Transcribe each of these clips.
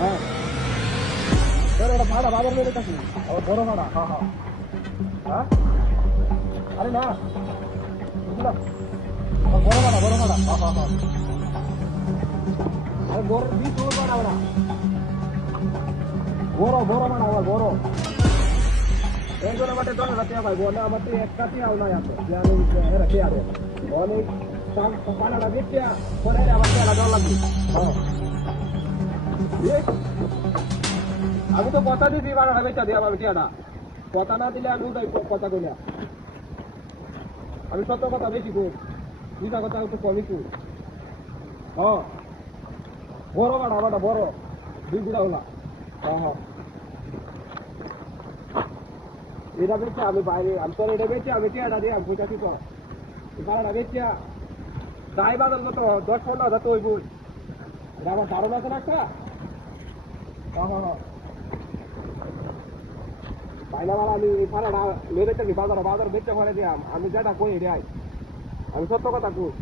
হ্যাঁ এটা ভাড়া বাজার মেরে কাছে বড় ভাড়া হ্যাঁ হ্যাঁ হ্যাঁ আরে না বুঝলাম বড় ভাড়া হ্যাঁ হ্যাঁ হ্যাঁ আরে বড় বি তোর ভাড়া ওরা বড় ভাড়া আমার বড় এই জন্য আমাদের দল রাতে ভাই বলে আমাদের একটা টিয়াও নাই আছে যে আমি এরা টিয়া দেব অনেক পানাটা দেখতে পরে আবার টিয়া দল লাগবে হ্যাঁ আমি তো কথা দিছি পানাটা বেচা দিয়ে আমার টিয়াটা কথা না দিলে আমি উঠাই কথা কই না আমি সত্য কথা বেশি কই দুইটা কথা একটু কমই কই হ্যাঁ বড় ভাড়া বড় দুই গুড়া হলা হ্যাঁ হ্যাঁ এটা বেচে আমি বাইরে আমি তোর এটা বেচে আমি টিয়াটা দিয়ে আমি পয়সা কি কর ভাড়াটা বেচে দায় বাদল কত 10-15 তো ওই বই এটা আমার ধারণা আছে না একটা হ্যাঁ হ্যাঁ হ্যাঁ পাইলা বালা আমি ভাড়াটা মেরে থাকি বাজার বেচে ভরে দিয়াম আমি যেটা কই এটাই আমি সত্য কথা কই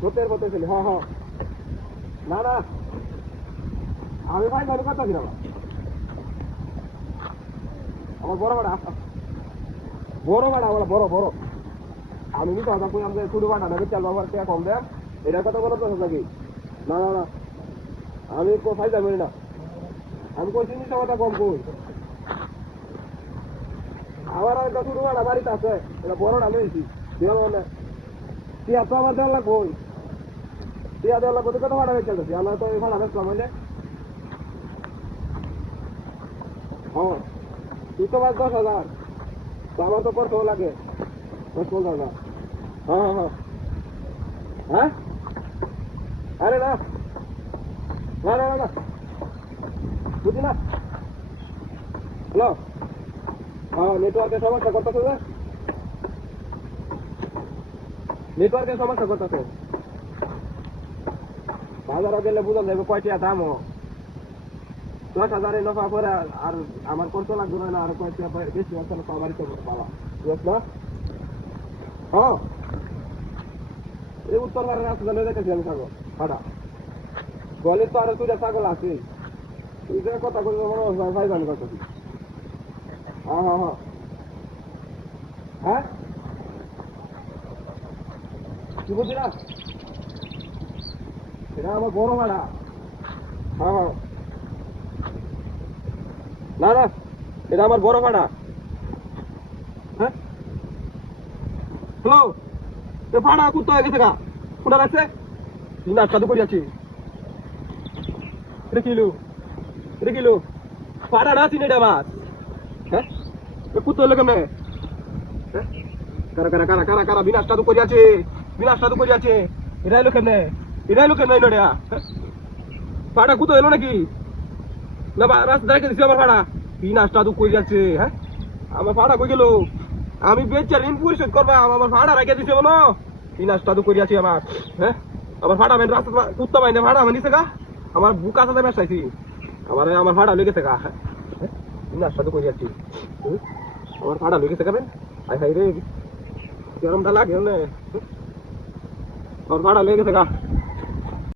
সত্যের কথা ছিল হ্যাঁ হ্যাঁ না না আমি ভাই ভালো কথা ছিল আমার বড় ভাড়া বড় আমি নিতে কথা কই আমাদের ছোট ভাড়া নেবে চাল বাবার টাকা কম দেন এটার কথা বলো তো নাকি না না না আমি কোথায় যাবো না আমি কই জিনিস কথা কম কই আমার একটা ছোট ভাড়া বাড়িতে আছে এটা বড় না লইছি দেওয়া মানে টিয়া তো আমার দেওয়া লাগবো টিয়া দেওয়া লাগবো তো কত ভাড়া বেচে যাচ্ছি আমরা তো এই ভাড়া বেচলাম হইলে হ্যাঁ তুই তো বাস 10,000 তো আমার তো পড়তেও লাগে 10-15,000 হ্যাঁ হ্যাঁ হ্যাঁ হ্যাঁ আরে না না না না বুঝি না হ্যালো হ্যাঁ নেটওয়ার্কের সমস্যা করতেছে যে নেটওয়ার্কের সমস্যা করতেছে বাজারে গেলে বুঝা যাবে কয়টা দামও 10,000 নফা করে আর আমার করতে লাগবে না আর কয়টা বেশি আসলে পাওয়ারই তো পাওয়া বুঝছ না হ্যাঁ এই উত্তর ভারতের রাস্তা দেখেছি আমি ছাগল ভাড়া গলির তো আরো 2টা ছাগল আছে তুই যে কথা বলবো মনে হয় ভাই জানি কথা হ্যাঁ হ্যাঁ হ্যাঁ হ্যাঁ কি বলছি না এটা আমার বড় ভাড়া হ্যাঁ হ্যাঁ না না এটা আমার বড় ভাড়া হ্যাঁ হ্যালো ভাড়া কুত্তা হয়ে গেছে গা কোনটা আছে না সাধু করে আছি এটা কিলো ভাড়া না চিনি এটা আমার হ্যাঁ কুত্তা হলো কেমনে হ্যাঁ কারা বিনাশ সাধু করে আছে এটা এলো কেমনে নড়িয়া ভাড়া কুত্তা এলো নাকি না রাস্তা রেখে দিছি আমার ভাড়া বিনাশটা তো কই যাচ্ছে হ্যাঁ আমার ভাড়া কই গেল আমি বেচে ঋণ পরিশোধ করবা আমার ভাড়া রেখে দিছে বলো বিনাশটা তো কই যাচ্ছে আমার হ্যাঁ আমার ভাড়া মেন রাস্তা কুত্তা বাইনে ভাড়া আমার নিছে গা আমার বুকা সাথে বেসাইছি আমার ভাড়া লেগেছে গা হ্যাঁ বিনাশটা তো কই যাচ্ছে আমার ভাড়া লেগেছে গাবেন হাই রে গরমটা লাগে আমার ভাড়া লেগেছে গা